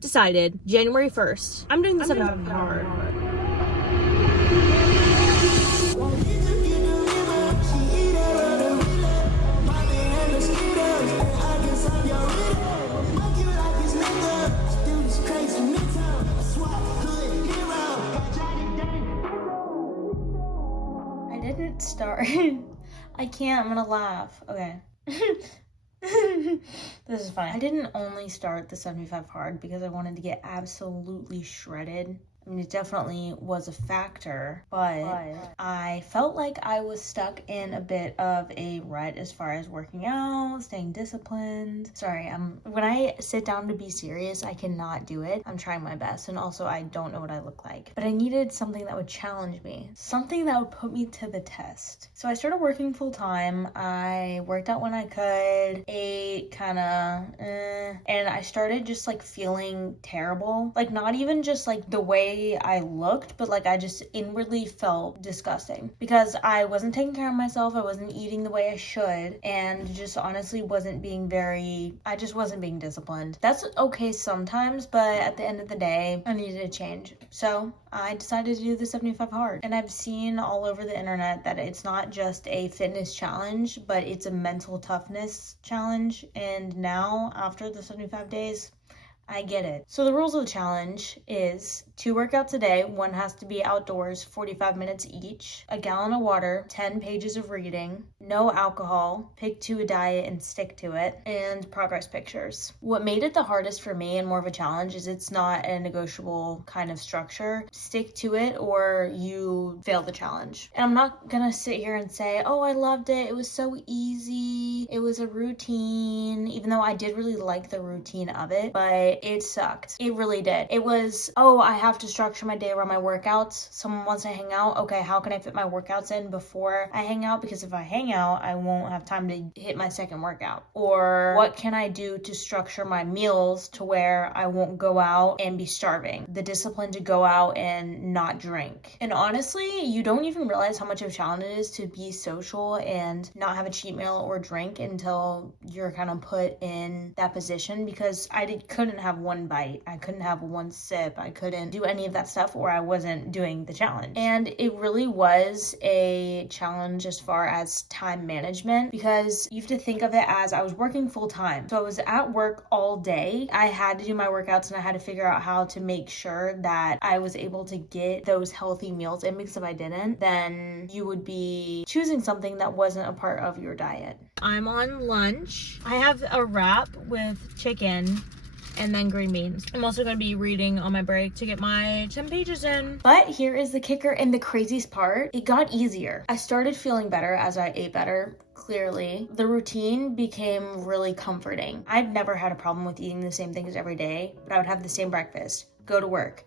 decided January 1st, I'm doing the 75 hard. I didn't start. I can't, I'm gonna laugh. Okay. This is fine. I didn't only start the 75 hard because I wanted to get absolutely shredded. I mean, it definitely was a factor, but I felt like I was stuck in a bit of a rut as far as working out, staying disciplined. Sorry, when I sit down to be serious, I cannot do it. I'm trying my best, and also I don't know what I look like. But I needed something that would challenge me, something that would put me to the test. So I started working full time. I worked out when I could, ate and I started just like feeling terrible. Like not even just like the way I looked, but like I just inwardly felt disgusting because I wasn't taking care of myself. I wasn't eating the way I should, and just honestly wasn't being disciplined. That's okay sometimes, but at the end of the day, I needed a change. So I decided to do the 75 hard. And I've seen all over the internet that it's not just a fitness challenge, but it's a mental toughness challenge. And now, after the 75 days, I get it. So the rules of the challenge is 2 workouts a day. One has to be outdoors, 45 minutes each. A gallon of water, 10 pages of reading, no alcohol, pick to a diet and stick to it, and progress pictures. What made it the hardest for me and more of a challenge is it's not a negotiable kind of structure. Stick to it or you fail the challenge. And I'm not gonna sit here and say, oh, I loved it. It was so easy. It was a routine, even though I did really like the routine of it, but it sucked. It really did. It was, oh, I have to structure my day around my workouts. Someone wants to hang out. Okay, how can I fit my workouts in before I hang out? Because if I hang out, I won't have time to hit my second workout. Or what can I do to structure my meals to where I won't go out and be starving? The discipline to go out and not drink. And honestly, you don't even realize how much of a challenge it is to be social and not have a cheat meal or drink until you're kind of put in that position, because couldn't have one bite. I couldn't have one sip. I couldn't do any of that stuff or I wasn't doing the challenge. And it really was a challenge as far as time management, because you have to think of it as I was working full time. So I was at work all day. I had to do my workouts and I had to figure out how to make sure that I was able to get those healthy meals in, because if I didn't, then you would be choosing something that wasn't a part of your diet. I'm on lunch. I have a wrap with chicken and then green beans. I'm also going to be reading on my break to get my 10 pages in. But here is the kicker and the craziest part. It got easier. I started feeling better as I ate better. Clearly, the routine became really comforting. I've never had a problem with eating the same things every day, but I would have the same breakfast, go to work,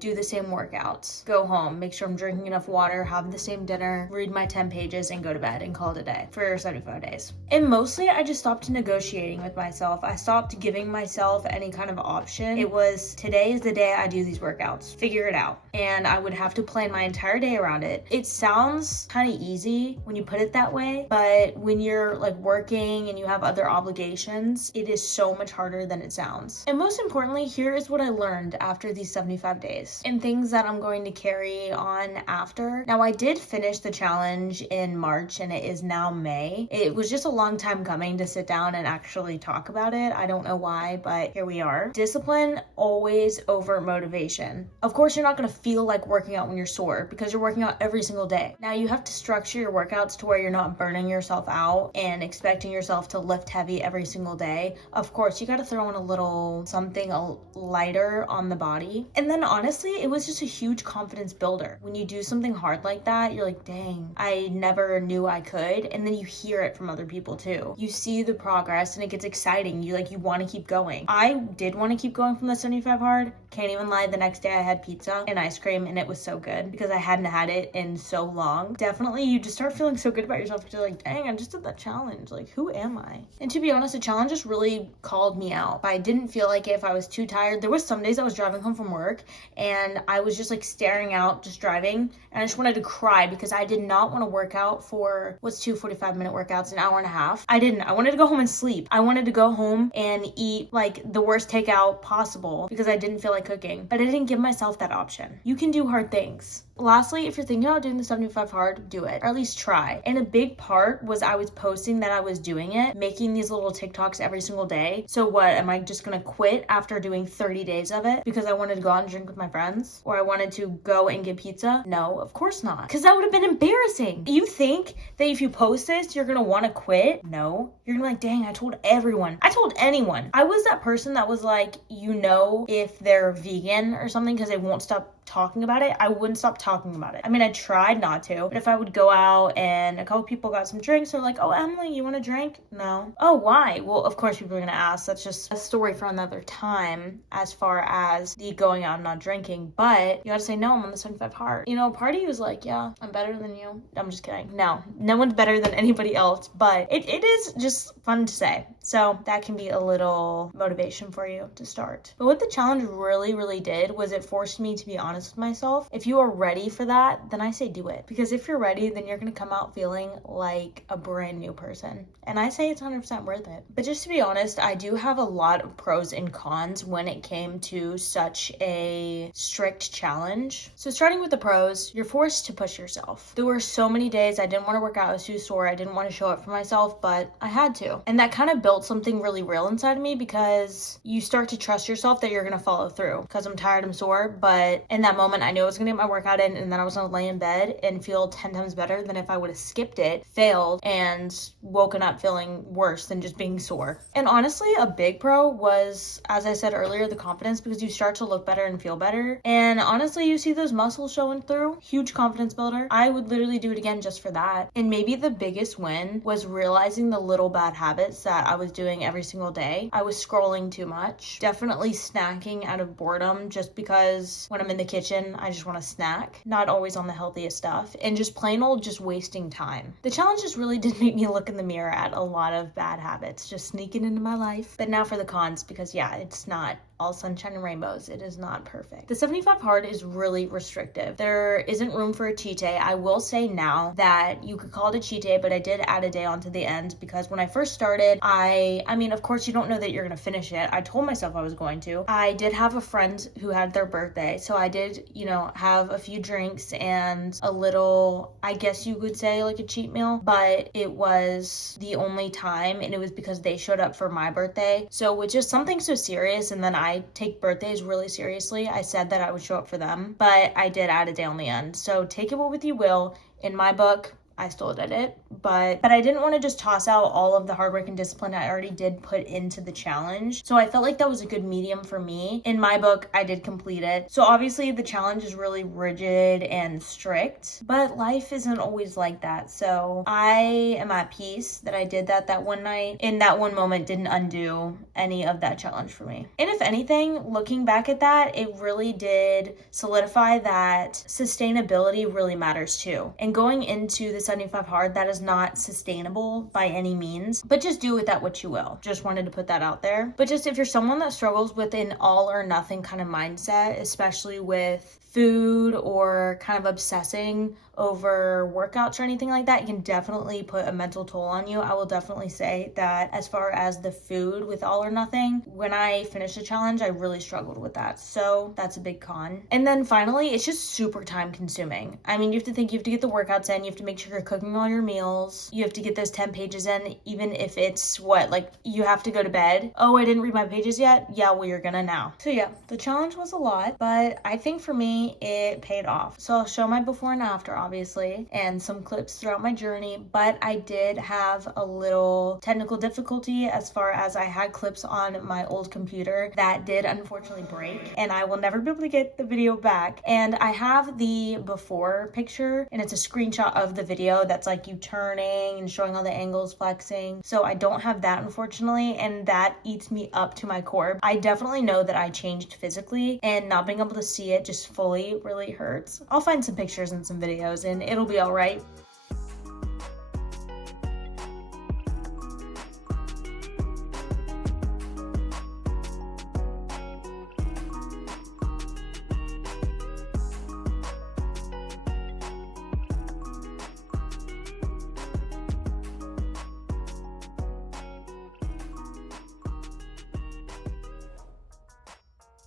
do the same workouts, go home, make sure I'm drinking enough water, have the same dinner, read my 10 pages, and go to bed and call it a day for 75 days. And mostly, I just stopped negotiating with myself. I stopped giving myself any kind of option. It was, today is the day I do these workouts. Figure it out. And I would have to plan my entire day around it. It sounds kind of easy when you put it that way, but when you're like working and you have other obligations, it is so much harder than it sounds. And most importantly, here is what I learned after these 75 days. And things that I'm going to carry on after. Now, I did finish the challenge in March and it is now May. It was just a long time coming to sit down and actually talk about it. I don't know why, but here we are. Discipline always over motivation. Of course, you're not going to feel like working out when you're sore because you're working out every single day. Now, you have to structure your workouts to where you're not burning yourself out and expecting yourself to lift heavy every single day. Of course, you got to throw in a little something lighter on the body. And then honestly, it was just a huge confidence builder. When you do something hard like that, you're like, dang, I never knew I could. And then you hear it from other people too. You see the progress and it gets exciting. You want to keep going. I did want to keep going from the 75 hard. Can't even lie, the next day I had pizza and ice cream and it was so good because I hadn't had it in so long. Definitely, you just start feeling so good about yourself because you're like, dang, I just did that challenge. Like, who am I? And to be honest, the challenge just really called me out. I didn't feel like it if I was too tired. There was some days I was driving home from work and I was just like staring out, just driving, and I just wanted to cry because I did not want to work out for what's 2 45-minute workouts, an hour and a half. I didn't. I wanted to go home and sleep. I wanted to go home and eat like the worst takeout possible because I didn't feel like cooking, but I didn't give myself that option. You can do hard things. Lastly, if you're thinking about doing the 75 hard, do it, or at least try. And a big part was I was posting that I was doing it, making these little TikToks every single day. So what, am I just gonna quit after doing 30 days of it because I wanted to go out and drink with my friends? Or I wanted to go and get pizza? No, of course not. Because that would have been embarrassing. You think that if you post this, you're gonna wanna quit? No. You're gonna be like, dang, I told everyone. I told anyone. I was that person that was like, you know, if they're vegan or something because they won't stop talking about it, I wouldn't stop talking about it. I mean, I tried not to, but if I would go out and a couple people got some drinks, they're like, oh, Emily, you want a drink? No. Oh, why? Well, of course people are gonna ask. That's just a story for another time as far as the going out and not drinking, but you gotta say, no, I'm on the 75 hard. You know, party was like, yeah, I'm better than you. I'm just kidding. No one's better than anybody else, but it is just fun to say. So that can be a little motivation for you to start. But what the challenge really did was it forced me to be honest with myself. If you are ready for that, then I say do it. Because if you're ready, then you're gonna come out feeling like a brand new person. And I say it's 100% worth it. But just to be honest, I do have a lot of pros and cons when it came to such a strict challenge. So starting with the pros, you're forced to push yourself. There were so many days I didn't want to work out, I was too sore, I didn't want to show up for myself, but I had to. And that kind of built something really real inside of me because you start to trust yourself that you're gonna follow through. Because I'm tired, I'm sore, but in that moment I knew I was gonna get my workout in, and then I was gonna lay in bed and feel 10 times better than if I would have skipped it, failed, and woken up feeling worse than just being sore. And honestly, a big pro was, as I said earlier, the confidence, because you start to look better and feel better, and honestly you see those muscles showing through. Huge confidence builder. I would literally do it again just for that. And maybe the biggest win was realizing the little bad habits that I was doing every single day. I was scrolling too much, definitely snacking out of boredom just because when I'm in the kitchen I just want to snack, not always on the healthiest stuff, and just plain old just wasting time. The challenge just really did make me look in the mirror at a lot of bad habits just sneaking into my life. But now for the cons, because yeah, it's not all sunshine and rainbows. It is not perfect. The 75 hard is really restrictive. There isn't room for a cheat day. I will say now that you could call it a cheat day, but I did add a day onto the end because when I first started, I mean, of course you don't know that you're gonna finish it. I told myself I was going to. I did have a friend who had their birthday, so I did, you know, have a few drinks and a little, I guess you could say like a cheat meal, but it was the only time, and it was because they showed up for my birthday. So with just something so serious, and then I take birthdays really seriously, I said that I would show up for them, but I did add a day on the end. So take it with you will. In my book, I still did it, but I didn't want to just toss out all of the hard work and discipline I already did put into the challenge. So I felt like that was a good medium for me. In my book, I did complete it. So obviously the challenge is really rigid and strict, but life isn't always like that. So I am at peace that I did that one night. In that one moment didn't undo any of that challenge for me. And if anything, looking back at that, it really did solidify that sustainability really matters too. And going into the 75 hard, that is not sustainable by any means, but just do with that what you will. Just wanted to put that out there. But just if you're someone that struggles with an all or nothing kind of mindset, especially with food or kind of obsessing over workouts or anything like that, it can definitely put a mental toll on you. I will definitely say that as far as the food with all or nothing, when I finished the challenge, I really struggled with that. So that's a big con. And then finally, it's just super time consuming. I mean, you have to think, you have to get the workouts in, you have to make sure you're cooking all your meals, you have to get those 10 pages in, even if it's what, like you have to go to bed. Oh, I didn't read my pages yet? Yeah, well, you're gonna now. So yeah, the challenge was a lot, but I think for me, it paid off. So I'll show my before and after, obviously, and some clips throughout my journey, but I did have a little technical difficulty as far as I had clips on my old computer that did unfortunately break, and I will never be able to get the video back. And I have the before picture, and it's a screenshot of the video that's like you turning and showing all the angles, flexing. So I don't have that, unfortunately, and that eats me up to my core. I definitely know that I changed physically, and not being able to see it just fully really hurts. I'll find some pictures and some videos and it'll be all right.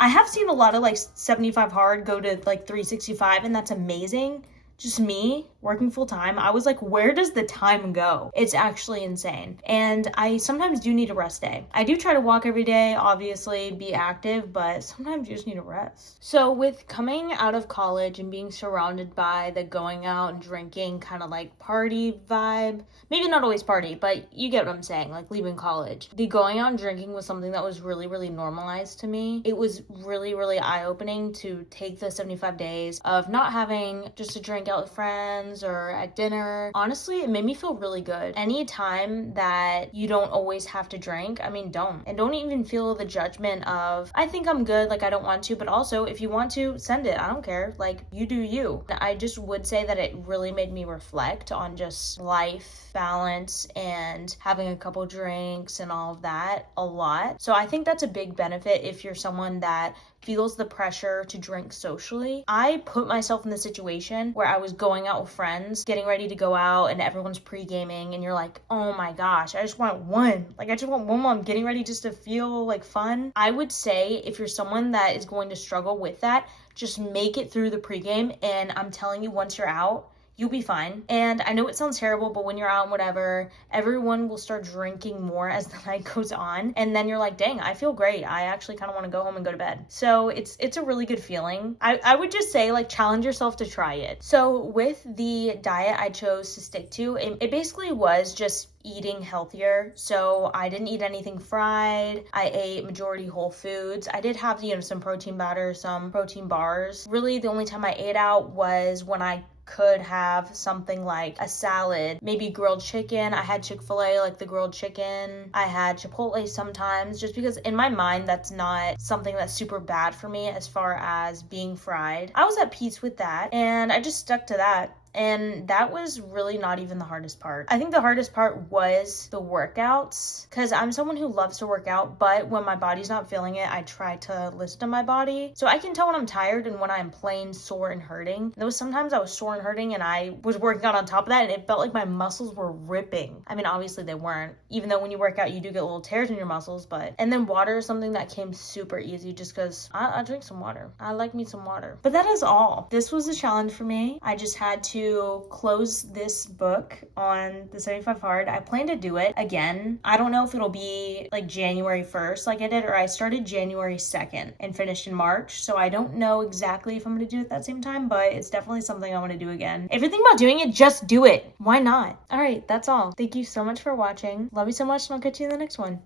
I have seen a lot of like 75 hard go to like 365, and that's amazing. Just me working full time, I was like, where does the time go? It's actually insane. And I sometimes do need a rest day. I do try to walk every day, obviously be active, but sometimes you just need a rest. So with coming out of college and being surrounded by the going out and drinking kind of like party vibe, maybe not always party, but you get what I'm saying, like leaving college. The going out and drinking was something that was really, really normalized to me. It was really, really eye-opening to take the 75 days of not having just a drink out with friends or at dinner. Honestly, it made me feel really good. Any time that you don't always have to drink, I mean, don't. And don't even feel the judgment of, I think I'm good, like I don't want to, but also if you want to, send it. I don't care. Like, you do you. I just would say that it really made me reflect on just life, balance, and having a couple drinks and all of that a lot. So I think that's a big benefit if you're someone that feels the pressure to drink socially. I put myself in the situation where I was going out with friends, getting ready to go out, and everyone's pre-gaming, and you're like, oh my gosh, I just want one. Like, I just want one while I'm getting ready just to feel like fun. I would say if you're someone that is going to struggle with that, just make it through the pregame, and I'm telling you, once you're out, you'll be fine. And I know it sounds terrible, but when you're out and whatever, everyone will start drinking more as the night goes on. And then you're like, dang, I feel great. I actually kind of want to go home and go to bed. So it's a really good feeling. I would just say, like, challenge yourself to try it. So with the diet I chose to stick to, it basically was just eating healthier. So I didn't eat anything fried. I ate majority whole foods. I did have, some protein powder, some protein bars. Really, the only time I ate out was when I could have something like a salad, maybe grilled chicken. I had Chick-fil-A, like the grilled chicken. I had Chipotle sometimes, just because in my mind, that's not something that's super bad for me as far as being fried. I was at peace with that, and I just stuck to that. And that was really not even the hardest part. I think the hardest part was the workouts, because I'm someone who loves to work out, but when my body's not feeling it, I try to listen to my body. So I can tell when I'm tired and when I'm plain sore and hurting. There was sometimes I was sore and hurting and I was working out on top of that, and it felt like my muscles were ripping. I mean, obviously they weren't, even though when you work out, you do get little tears in your muscles, but. And then water is something that came super easy just because I drink some water. I like me some water. But that is all. This was a challenge for me. I just had to close this book on the 75 hard. I plan to do it again. I don't know if it'll be like January 1st like I did, or I started January 2nd and finished in March. So I don't know exactly if I'm going to do it that same time, but it's definitely something I want to do again. If you're thinking about doing it, just do it. Why not? All right, that's all. Thank you so much for watching. Love you so much, and I'll catch you in the next one.